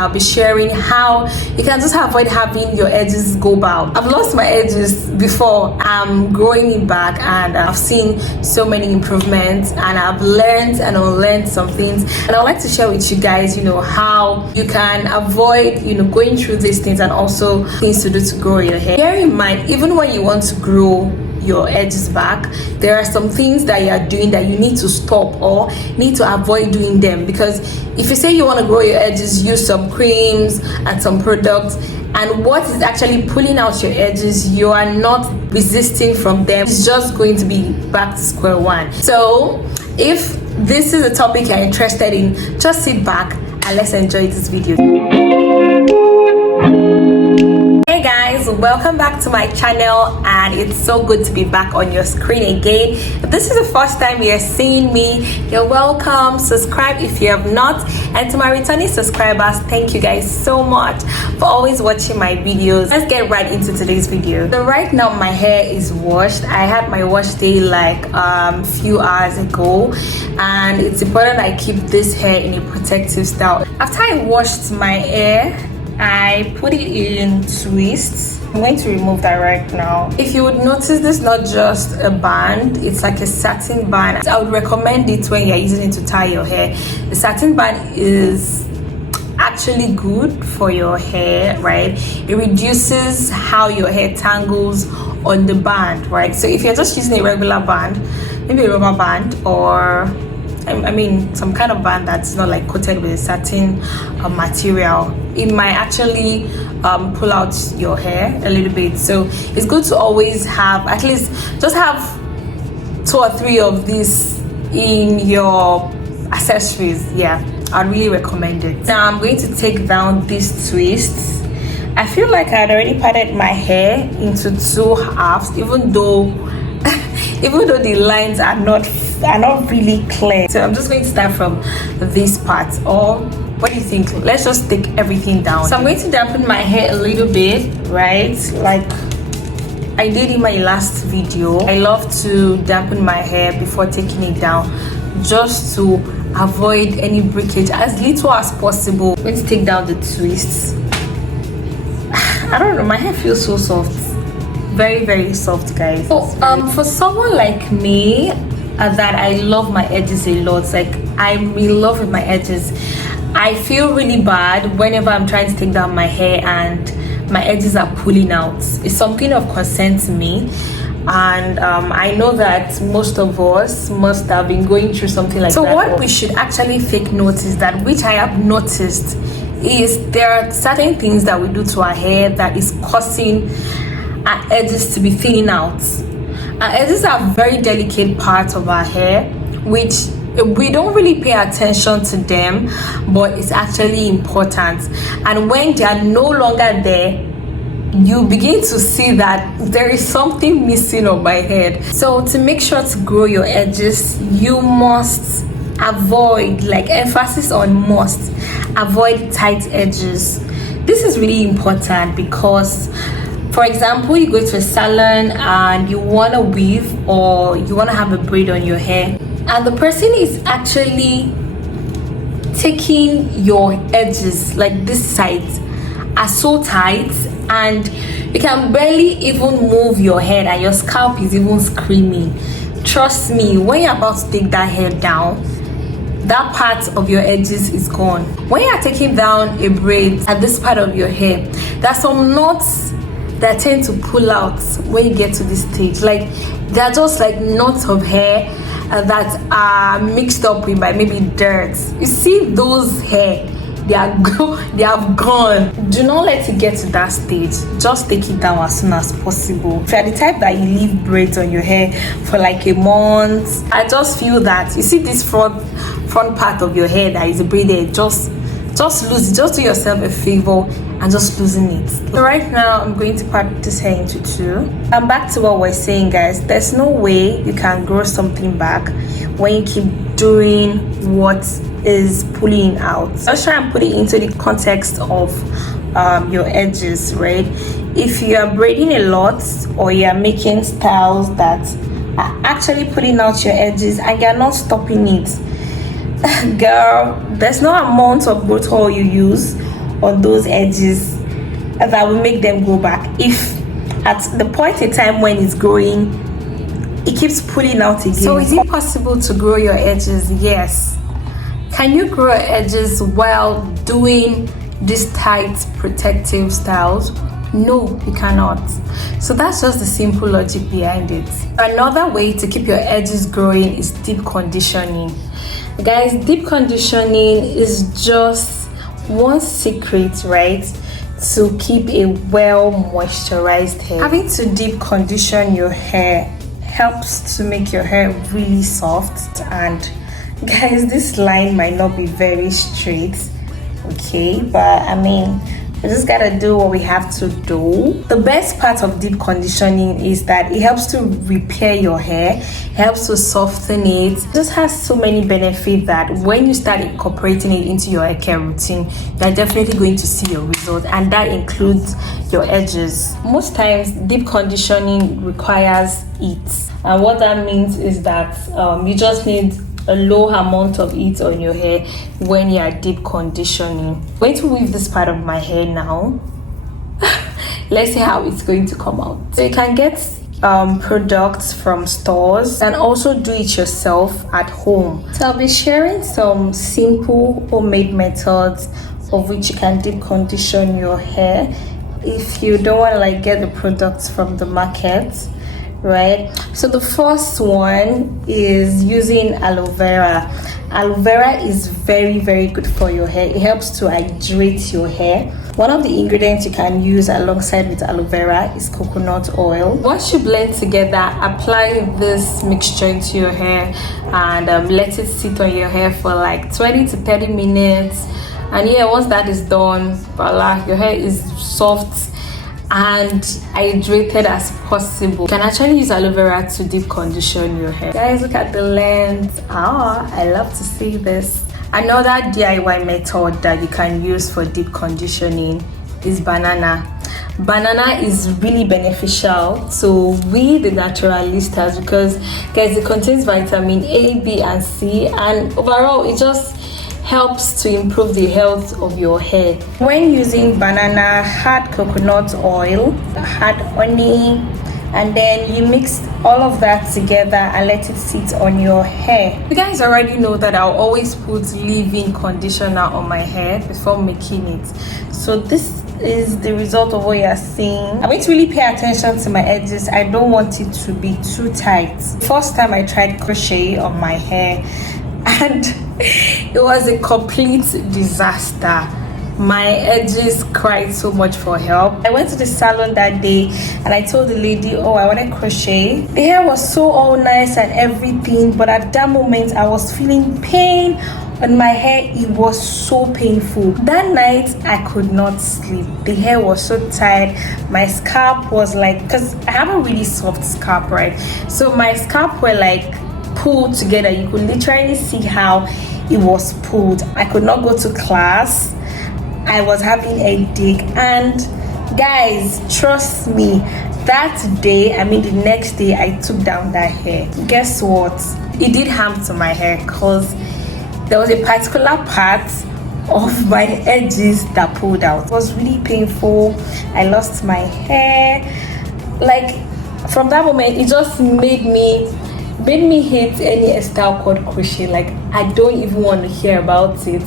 I'll be sharing how you can just avoid having your edges go bald. I've lost my edges before. I'm growing it back, and I've seen so many improvements, and I've learned and unlearned some things, and I'd like to share with you guys, how you can avoid, going through these things, and also things to do to grow your hair. Bear in mind, even when you want to grow your edges back, there are some things that you are doing that you need to stop or need to avoid doing them, because if you say you want to grow your edges, use some creams and some products, and what is actually pulling out your edges, you are not resisting from them. It's just going to be back to square one. So if this is a topic you're interested in, just sit back and let's enjoy this video. Hey guys, welcome back to my channel, and it's so good to be back on your screen again. If this is the first time you're seeing me, you're welcome. Subscribe if you have not, and to my returning subscribers, thank you guys so much for always watching my videos. Let's get right into today's video. So right now my hair is washed. I had my wash day like a few hours ago, and it's important I keep this hair in a protective style. After I washed my hair, I put it in twists. I'm going to remove that right now. If you would notice, this is not just a band, it's like a satin band. I would recommend it when you're using it to tie your hair. The satin band is actually good for your hair, right? It reduces how your hair tangles on the band, right? So if you're just using a regular band, maybe a rubber band, or some kind of band that's not like coated with a satin material, it might actually pull out your hair a little bit. So it's good to always have, at least just have 2 or 3 of these in your accessories. Yeah, I really recommend it. Now I'm going to take down these twists. I feel like I had already parted my hair into 2 halves, even though the lines are not really clear. So I'm just going to start from this part. Or what do you think? Let's just take everything down. So I'm going to dampen my hair a little bit, right? Like I did in my last video. I love to dampen my hair before taking it down, just to avoid any breakage as little as possible. I'm going to take down the twists. I don't know, my hair feels so soft. Very, very soft, guys. So for someone like me, that I love my edges a lot, like I'm in love with my edges, I feel really bad whenever I'm trying to take down my hair and my edges are pulling out. It's something of concern to me, and I know that most of us must have been going through something like that. So what we should actually take note is that, which I have noticed, is there are certain things that we do to our hair that is causing our edges to be thinning out. Our edges are a very delicate part of our hair, which we don't really pay attention to them, but it's actually important. And when they are no longer there, you begin to see that there is something missing on my head. So to make sure to grow your edges, you must avoid, like emphasis on must, avoid tight edges. This is really important because, for example, you go to a salon and you want to weave or you want to have a braid on your hair, and the person is actually taking your edges, like this side are so tight, and you can barely even move your head, and your scalp is even screaming. Trust me, when you're about to take that hair down, that part of your edges is gone. When you're taking down a braid at this part of your hair, there's some knots that tend to pull out when you get to this stage. Like they're just like knots of hair that are mixed up with maybe dirt. You see those hair, they have gone. Do not let it get to that stage. Just take it down as soon as possible. If you're the type that you leave braids on your hair for like a month, I just feel that, you see this front part of your hair that is braided, just lose it. Just do yourself a favor and just loosen it. So right now I'm going to part this hair into 2. And back to what we're saying, guys, there's no way you can grow something back when you keep doing what is pulling out. Let's try and put it into the context of your edges, right? If you are braiding a lot, or you are making styles that are actually pulling out your edges and you're not stopping it, girl, there's no amount of growth oil you use on those edges that will make them grow back. If at the point in time when it's growing, it keeps pulling out again. So is it possible to grow your edges? Yes. Can you grow edges while doing these tight protective styles? No, you cannot. So that's just the simple logic behind it. Another way to keep your edges growing is deep conditioning. Guys, deep conditioning is just one secret, right, to keep a well moisturized hair. Having to deep condition your hair helps to make your hair really soft. And guys, this line might not be very straight, okay, but I mean, we just gotta do what we have to do. The best part of deep conditioning is that it helps to repair your hair, helps to soften it. It just has so many benefits that when you start incorporating it into your hair care routine, you're definitely going to see your result, and that includes your edges. Most times deep conditioning requires heat, and what that means is that you just need a low amount of heat on your hair when you are deep conditioning. I'm going to weave this part of my hair now. Let's see how it's going to come out. So you can get products from stores and also do it yourself at home. So I'll be sharing some simple homemade methods of which you can deep condition your hair if you don't want to like get the products from the market, right? So the first one is using aloe vera. Aloe vera is very good for your hair. It helps to hydrate your hair. One of the ingredients you can use alongside with aloe vera is coconut oil. Once you blend together, apply this mixture into your hair and let it sit on your hair for like 20 to 30 minutes. And yeah, once that is done, voila, your hair is soft and hydrated as possible. You can actually use aloe vera to deep condition your hair. Guys, look at the length. I love to see this. Another DIY method that you can use for deep conditioning is banana. Banana is really beneficial to we the naturalistas because guys, it contains vitamin A, B and C, and overall it just helps to improve the health of your hair. When using banana, add coconut oil, add honey, and then you mix all of that together and let it sit on your hair. You guys already know that I'll always put leave-in conditioner on my hair before making it. So this is the result of what you're seeing. I'm going to really pay attention to my edges. I don't want it to be too tight. First time I tried crochet on my hair and it was a complete disaster. My edges cried so much for help. I went to the salon that day and I told the lady, oh, I wanted crochet. The hair was so all nice and everything, but at that moment I was feeling pain on my hair. It was so painful. That night I could not sleep. The hair was so tight. My scalp was like, because I have a really soft scalp, right? So my scalp were like pulled together. You could literally see how it was pulled. I could not go to class. I was having a headache, and guys, trust me, that day, I mean the next day, I took down that hair. Guess what? It did harm to my hair because there was a particular part of my edges that pulled out. It was really painful. I lost my hair. Like from that moment, it just made me hate any hairstyle called crochet. Like I don't even want to hear about it.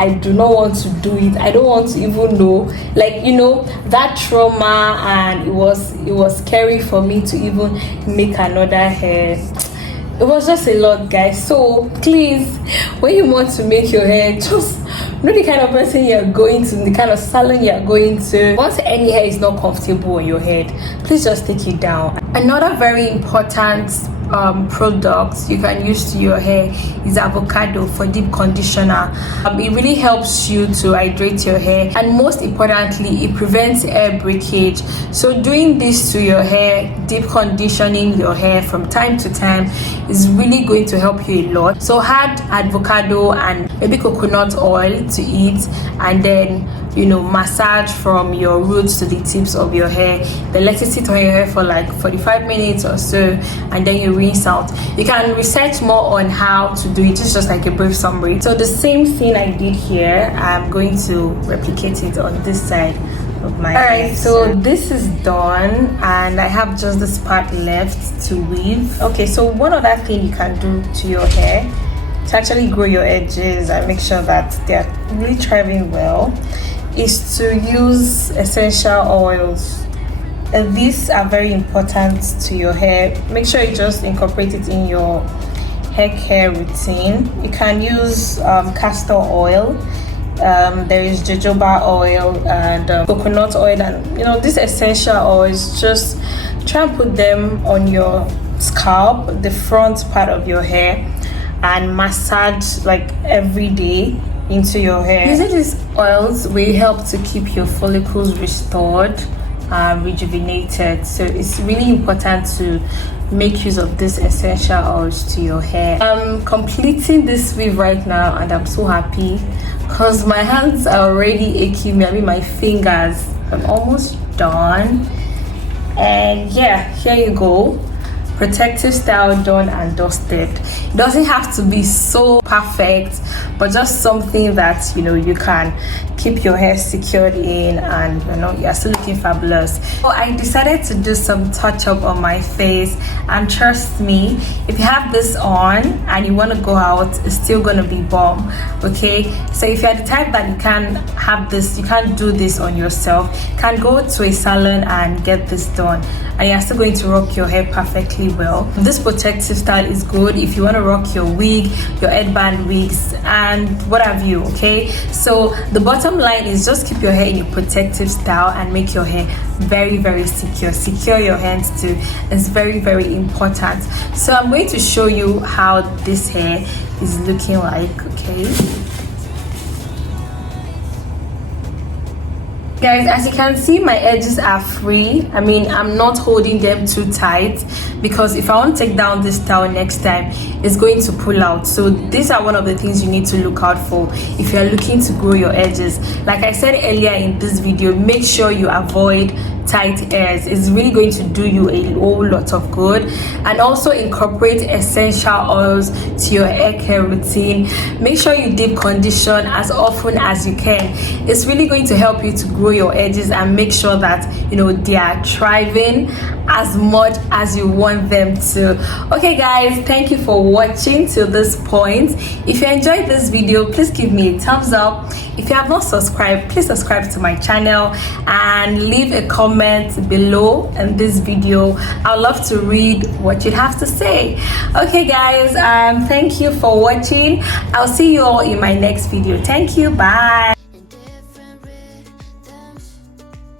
I do not want to do it. I don't want to even know, like, you know, that trauma, and it was scary for me to even make another hair. It was just a lot, guys. So please, when you want to make your hair, just know the kind of person you're going to, the kind of salon you're going to. Once any hair is not comfortable on your head, please just take it down. Another very important products you can use to your hair is avocado for deep conditioner. It really helps you to hydrate your hair, and most importantly, it prevents hair breakage. So doing this to your hair, deep conditioning your hair from time to time, is really going to help you a lot. So add avocado and maybe coconut oil to it, and then massage from your roots to the tips of your hair. Then let it sit on your hair for like 45 minutes or so, and then you rinse out. You can research more on how to do it. It's just like a brief summary. So the same thing I did here, I'm going to replicate it on this side of my hair. Alright, so this is done and I have just this part left to weave. Okay, so one other thing you can do to your hair to actually grow your edges and make sure that they're really thriving well is to use essential oils. These are very important to your hair. Make sure you just incorporate it in your hair care routine. You can use castor oil, there is jojoba oil and coconut oil, and these essential oils, just try and put them on your scalp, the front part of your hair, and massage like every day into your hair. Using these oils will help to keep your follicles restored, rejuvenated. So it's really important to make use of these essential oils to your hair. I'm completing this weave right now and I'm so happy because my hands are already aching me. I mean, my fingers. I'm almost done. And yeah, here you go. Protective style done and dusted. It doesn't have to be so perfect, but just something that you can keep your hair secured in, and you're still looking fabulous. So I decided to do some touch up on my face, and trust me, if you have this on and you want to go out, it's still gonna be bomb. Okay, so if you're the type that you can't have this, you can't do this on yourself, you can go to a salon and get this done, and you're still going to rock your hair perfectly well. This protective style is good if you want to rock your wig, your headband wigs, and what have you. Okay, so the bottom line is just keep your hair in a protective style and make your hair very, very secure your hands too. It's very, very important. So I'm going to show you how this hair is looking like. Okay guys, as you can see, my edges are free. I mean, I'm not holding them too tight because if I want to take down this style next time, it's going to pull out. So these are one of the things you need to look out for if you're looking to grow your edges. Like I said earlier in this video, make sure you avoid tight hairs. It's really going to do you a whole lot of good. And also incorporate essential oils to your hair care routine. Make sure you deep condition as often as you can. It's really going to help you to grow your edges and make sure that they are thriving as much as you want them to. Okay guys, thank you for watching till this point. If you enjoyed this video, please give me a thumbs up. If you have not subscribed, please subscribe to my channel and leave a comment below in this video. I'd love to read what you have to say. Okay guys, thank you for watching. I'll see you all in my next video. Thank you. Bye.